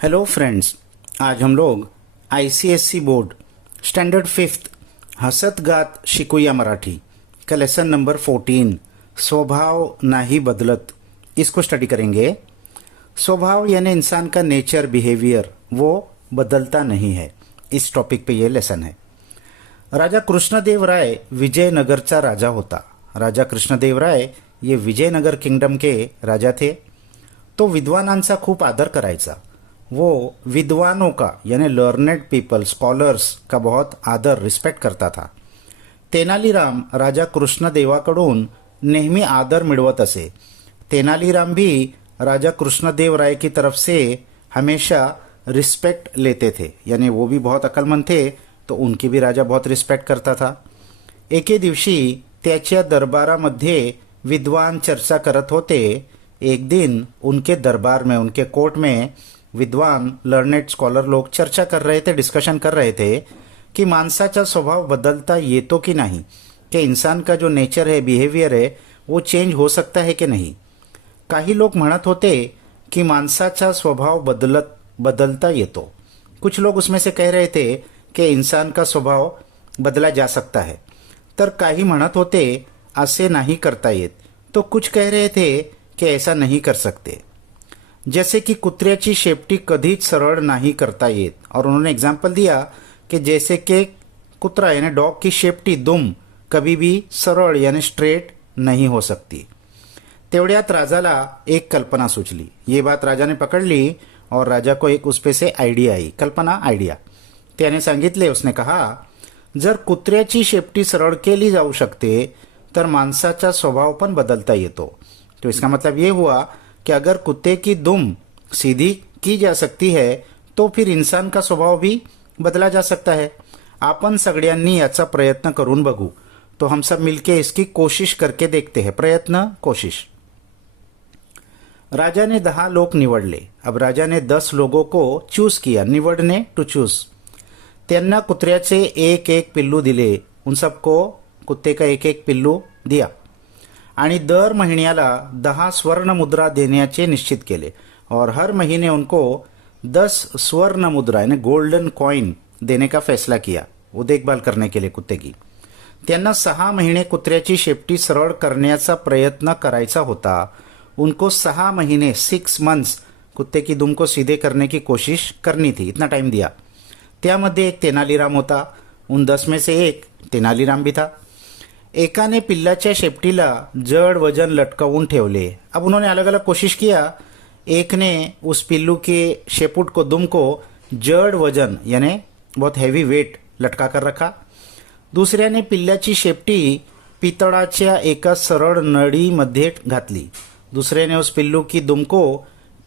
Hello friends, आज हम लोग ICSC board standard fifth हसत गात शिकूया मराठी का लेसन नंबर 14 स्वभाव नाही बदलत इसको स्टडी करेंगे। स्वभाव यानी इंसान का नेचर बिहेवियर वो बदलता नहीं है। इस टॉपिक पे ये लेसन है। राजा कृष्णदेव राय विजयनगरचा राजा होता। राजा कृष्णदेव राय ये विजयनगर किंगडम के राजा थे। तो विद्वानांचा खूप आदर करायचा। वो विद्वानों का यानी लर्नेड पीपल स्कॉलर्स का बहुत आदर रिस्पेक्ट करता था। तेनालीराम राजा कृष्णदेवाकडून नेहमी आदर मिळवत असे। तेनालीराम भी राजा कृष्णदेव राय की तरफ से हमेशा रिस्पेक्ट लेते थे, यानी वो भी बहुत अक्लमंद थे तो उनकी भी राजा बहुत रिस्पेक्ट करता था। एके दिवशी त्याच्या दरबारामध्ये विद्वान चर्चा करत होते। एक दिन उनके दरबार में, उनके कोर्ट में विद्वान लर्नेड स्कॉलर लोग चर्चा कर रहे थे, डिस्कशन कर रहे थे कि माणसाचा स्वभाव बदलता येतो की नहीं, कि इंसान का जो नेचर है, बिहेवियर है, वो चेंज हो सकता है कि नहीं। काही लोग म्हणत होते कि माणसाचा स्वभाव बदलता येतो। कुछ लोग उसमें से कह रहे थे कि इंसान का स्वभाव बदला जा सकता है, तर काही म्हणत होते ऐसे नहीं करता येत, तो कुछ कह रहे थे कि ऐसा नहीं कर सकते। जैसे कि कुत्र्याची शेपटी कधीच सरळ नहीं करता येत, और उन्होंने एग्जाम्पल दिया कि जैसे कि कुत्रा यानी डॉग की शेपटी दुम कभी भी सरळ यानी स्ट्रेट नहीं हो सकती। तेवढ्यात राजाला एक कल्पना सुचली। ये बात राजा ने पकड़ ली और राजा को एक उस पे से आइडिया आई, कल्पना आइडिया। त्याने सांगितले, उसने कहा जर कुत्र्याची शेपटी सरळ केली जाऊ शकते तर माणसाचा स्वभाव पण बदलता येतो। तो इसका मतलब ये हुआ कि अगर कुत्ते की दुम सीधी की जा सकती है तो फिर इंसान का स्वभाव भी बदला जा सकता है। आपण सगळ्यांनी याचा प्रयत्न करून बघू। तो हम सब मिलके इसकी कोशिश करके देखते हैं। प्रयत्न, कोशिश। राजा ने 10 लोग निवडले। अब राजा ने 10 लोगों को चूज किया। निवडने टू चूज। त्यांना कुत्र्याचे एक एक पिल्लू दिले। उन सबको कुत्ते का एक एक पिल्लू दिया आणि दर महीन्याला 10 स्वर्ण मुद्रा देण्याचे निश्चित केले, और हर महीने उनको 10 स्वर्ण मुद्रा यानी गोल्डन कॉइन देने का फैसला किया, वो देखभाल करने के लिए कुत्ते की। त्यांना 6 महीने कुत्र्याची शेपटी सरळ करण्याचा प्रयत्न करायचा होता। उनको 6 महीने 6 मंथ्स कुत्ते की दुम को सीधे करने की कोशिश करनी थी, इतना टाइम दिया। त्यामध्ये एक तेनालीराम होता। उन 10 में से एक तेनालीराम भी था। एकाने पिल्लाच्या शेपटीला जड़ वजन लटकावून ठेवले। अब उन्होंने अलग अलग कोशिश किया। एक ने उस पिल्लू के शेपुट को, दुम को जड़ वजन यानी बहुत हैवी वेट लटका कर रखा। दुसऱ्याने पिल्लाची शेपटी पितळाच्या एका सरळ नळीमध्ये घातली। दूसरे ने उस पिल्लू की दुम को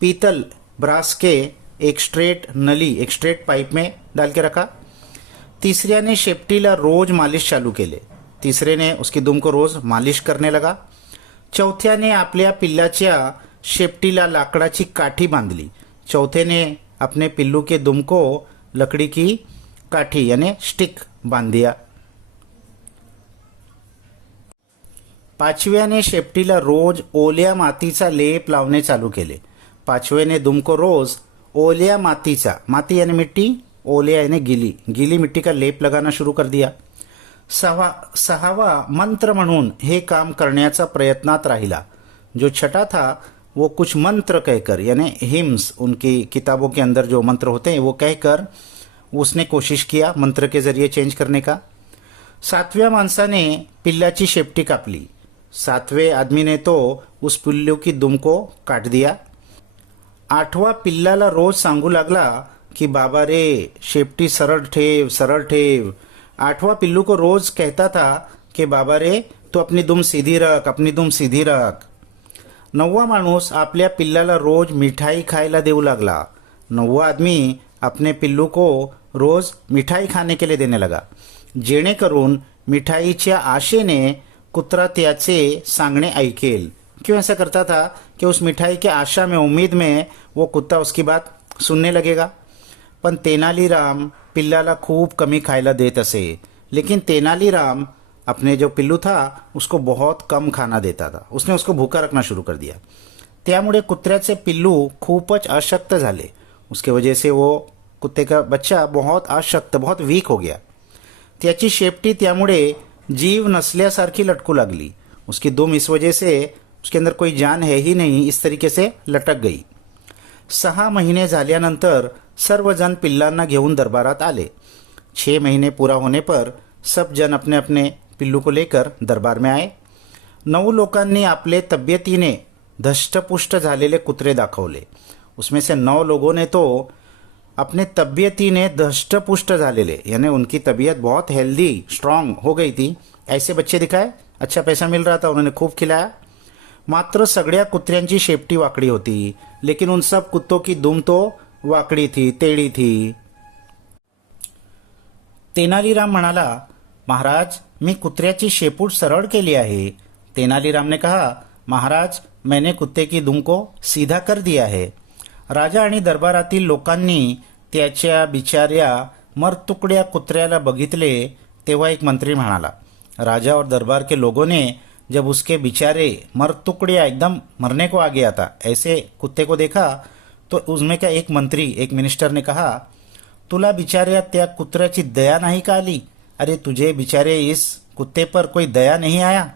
पीतल ब्रास के एक स्ट्रेट नली, एक स्ट्रेट पाइप में डाल के रखा। तीसऱ्याने शेपटीला रोज मालिश चालू केले। तीसरे ने उसकी दुम को रोज मालिश करने लगा। चौथ्याने आपल्या पिल्लाच्या शेपटीला लाकडाची काठी बांधली। चौथे ने अपने पिल्लू के दुम को लकड़ी की काठी यानी स्टिक बांध दिया। पाचव्याने शेपटीला रोज ओल्या मातीचा लेप लावणे चालू केले। पाचवे ने दुम को रोज ओल्या मातीचा, माती यानी मिट्टी, ओल्या यानी गीली, गीली मिट्टी का लेप लगाना शुरू कर दिया। सहावा मंत्र म्हणून हे काम करण्याचा प्रयत्नात राहिला। जो छठा था वो कुछ मंत्र कहकर यानी हिम्स, उनकी किताबों के अंदर जो मंत्र होते हैं वो कहकर उसने कोशिश किया मंत्र के जरिए चेंज करने का। 7व्या माणसाने पिल्लाची शेपटी कापली। 7वें आदमी ने तो उस पिल्लू की दुम को काट दिया। 8वां पिल्लाला रोज सांगू लागला कि बाबा रे शेपटी सरळ ठेव, सरळ ठेव। 8वां पिल्लू को रोज कहता था कि बाबा रे तू अपनी दुम सीधी रख, अपनी दुम सीधी रख। 9वां माणूस आपल्या पिल्लाला रोज मिठाई खायला देऊ लागला। 9वां आदमी अपने पिल्लू को रोज मिठाई खाने के लिए देने लगा, जेणेकरून मिठाईच्या आशेने कुत्रा त्याचे सांगणे ऐकेल। क्यों ऐसा करता था कि उस मिठाई के आशा में, उम्मीद में वो कुत्ता उसकी बात सुनने लगेगा। पण तेनालीराम पिल्लाला खूब कमी खायला देत असे, लेकिन तेनालीराम अपने जो पिल्लू था उसको बहुत कम खाना देता था। उसने उसको भूखा रखना शुरू कर दिया। त्यामुळे कुत्र्याचे पिल्लू खूपच अशक्त झाले। उसके वजह से वो कुत्ते का बच्चा बहुत अशक्त, बहुत वीक हो गया. त्याची शेपटी त्यामुळे जीव नसल्यासारखी लटकू लागली. उसकी दुम इस वजह से उसके अंदर कोई जान है ही नहीं, इस तरीके से लटक गई. 6 महिने झाल्यानंतर सर्वजन पिल्लांना घेऊन दरबारात आले. 6 महीने पूरा होने पर सब जन अपने अपने पिल्लू को लेकर दरबार में आए. 9 लोकांनी आपले तब्येतीने धष्टपुष्ट झालेले कुत्रे दाखवले. उसमें से 9 लोगों ने तो अपने तबीयतीने धष्टपुष्ट झालेले, यानी उनकी तबीयत बहुत हेल्दी स्ट्रांग हो गई थी, ऐसे बच्चे दिखाए. अच्छा पैसा मिल रहा था, उन्होंने खूब खिलाया. मात्र सगळ्या कुत्र्यांची शेपटी वाकडी होती, लेकिन उन सब कुत्तों की दुम तो वाकडी थी, टेढ़ी थी. तेनालीराम म्हणाला, महाराज मी कुत्र्याची शेपूट सरळ केली आहे. तेनालीराम ने कहा, महाराज मैंने कुत्ते की दुम को सीधा कर दिया है. राजा आणि दरबारातील लोकांनी त्याच्या बिचाऱ्या मरतुकड्या कुत्र्याला बघितले तेव्हा एक मंत्री म्हणाला. राजा और दरबार के लोगों ने जब उसके बिचारे मरतुकड़िया एकदम मरने को आ गया था ऐसे कुत्ते को देखा तो उसमें का एक मंत्री, एक मिनिस्टर ने कहा, तुला बिचाऱ्या त्या कुत्र्याची दया नहीं का आली? अरे तुझे बिचारे इस कुत्ते पर कोई दया नहीं आया?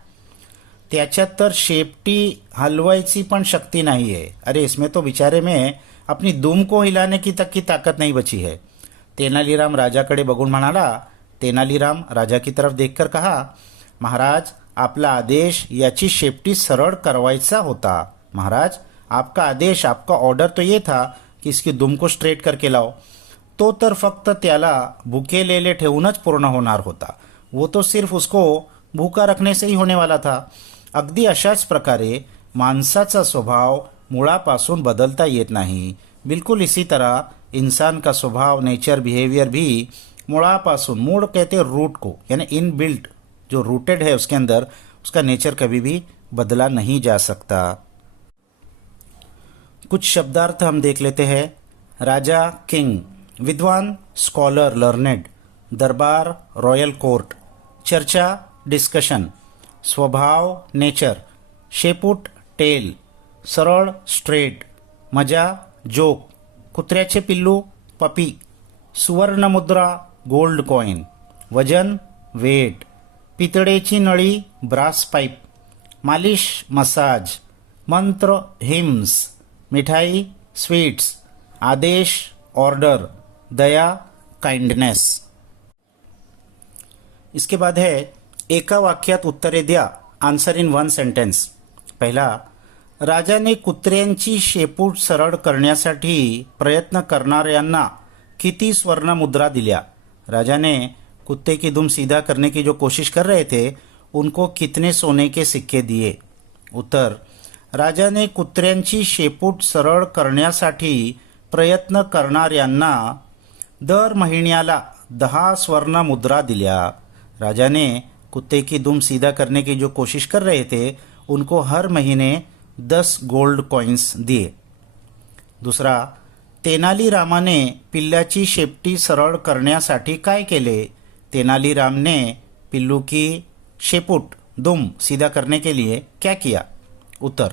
त्याच्यात तर शेपटी हलवायची पण शक्ति नहीं है. अरे इसमें तो बिचारे में अपनी दुम को हिलाने की तक की ताकत नहीं बची है. तेनालीराम राजाकडे बघून म्हणाला. तेनालीराम राजा की तरफ देखकर कहा, महाराज आपला आदेश याची शेपटी सरळ करवायचा होता. महाराज आपका आदेश, आपका ऑर्डर तो ये था कि इसकी दुम को स्ट्रेट करके लाओ. तो तर फक्त त्याला भुकेलेले ठेवूनच पूर्ण होणार होता. वो तो सिर्फ उसको भूखा रखने से ही होने वाला था. अगदी अशाच प्रकारे माणसाचा स्वभाव मुळापासून बदलता येत नहीं. बिल्कुल इसी तरह इंसान का स्वभाव, नेचर, बिहेवियर भी मुळापासून, मूड कहते हैं रूट को, यानी इन बिल्ट जो रूटेड है उसके अंदर, उसका नेचर कभी भी बदला नहीं जा सकता. कुछ शब्दार्थ हम देख लेते हैं. राजा किंग, विद्वान स्कॉलर लर्नेड, दरबार रॉयल कोर्ट, चर्चा डिस्कशन, स्वभाव नेचर, शेपूट टेल, सरळ स्ट्रेट, मजा जोक, कुत्र्याचे पिल्लू पपी, सुवर्ण मुद्रा गोल्ड कॉइन, वजन वेट, पितळेची नळी ब्रास पाईप, मालिश मसाज, मंत्र हिम्स, मिठाई स्वीट्स, आदेश ऑर्डर, दया काइंडनेस. इसके बाद है एका वाक्यात उत्तरे द्या, आन्सर इन 1 सेंटेन्स. पहिला, राजाने कुत्र्यांची शेपूट सरळ करण्यासाठी प्रयत्न करणाऱ्यांना किती स्वर्ण मुद्रा दिल्या? राजा ने कुत्ते की दुम सीधा करने की जो कोशिश कर रहे थे उनको कितने सोने के सिक्के दिए? उत्तर, राजा ने कुत्र्यांची शेपूट सरळ करण्यासाठी प्रयत्न करणाऱ्यांना दर महिन्याला 10 स्वर्ण मुद्रा दिल्या. राजा ने कुत्ते की दुम सीधा करने की जो कोशिश कर रहे थे उनको हर महीने 10 गोल्ड कॉइन्स दिए. दूसरा, तेनालीरामाने पिल्लाची शेपटी सरळ करण्यासाठी काय केले? तेनालीरामने पिल्लू की शेपूट दुम सीधा करने के लिए क्या किया? उत्तर,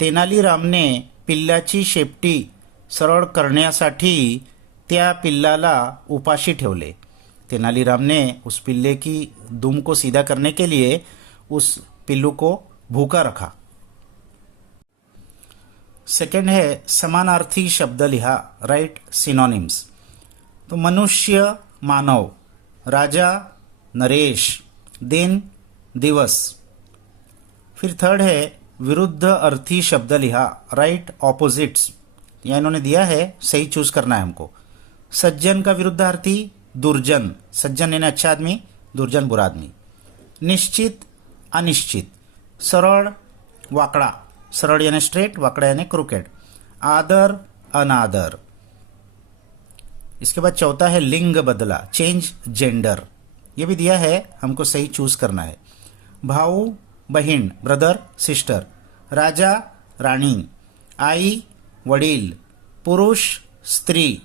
तेनालीरामने पिल्लाची शेपटी सरळ करण्यासाठी त्या पिल्लाला उपाशी ठेवले. तेनालीराम ने उस पिल्ले की दुम को सीधा करने के लिए उस पिल्लू को भूखा रखा. सेकंड है समानार्थी शब्द लिहा, राइट सिनोनिम्स. तो मनुष्य मानव, राजा नरेश, दिन दिवस. फिर थर्ड है विरुद्ध अर्थी शब्द लिहा, राइट ऑपोजिट्स. यह इन्होंने दिया है, सही चूज करना है हमको. सज्जन का विरुद्धार्थी दुर्जन, सज्जन यानी अच्छा आदमी, दुर्जन बुरा आदमी. निश्चित अनिश्चित, सरळ वाकड़ा, सरळ यानी स्ट्रेट, वाकड़ा यानी क्रूकेड. आदर अनादर. इसके बाद चौथा है लिंग बदला, चेंज जेंडर. ये भी दिया है, हमको सही चूज करना है. भाऊ बहीण, ब्रदर सिस्टर. राजा राणी, आई वडील, पुरुष स्त्री.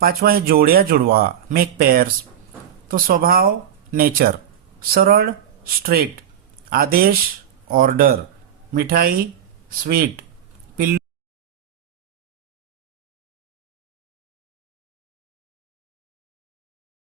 पांचवा है जोड़िया जुड़वा, मेक पेयर्स. तो स्वभाव नेचर, सरळ स्ट्रेट, आदेश ऑर्डर, मिठाई स्वीट,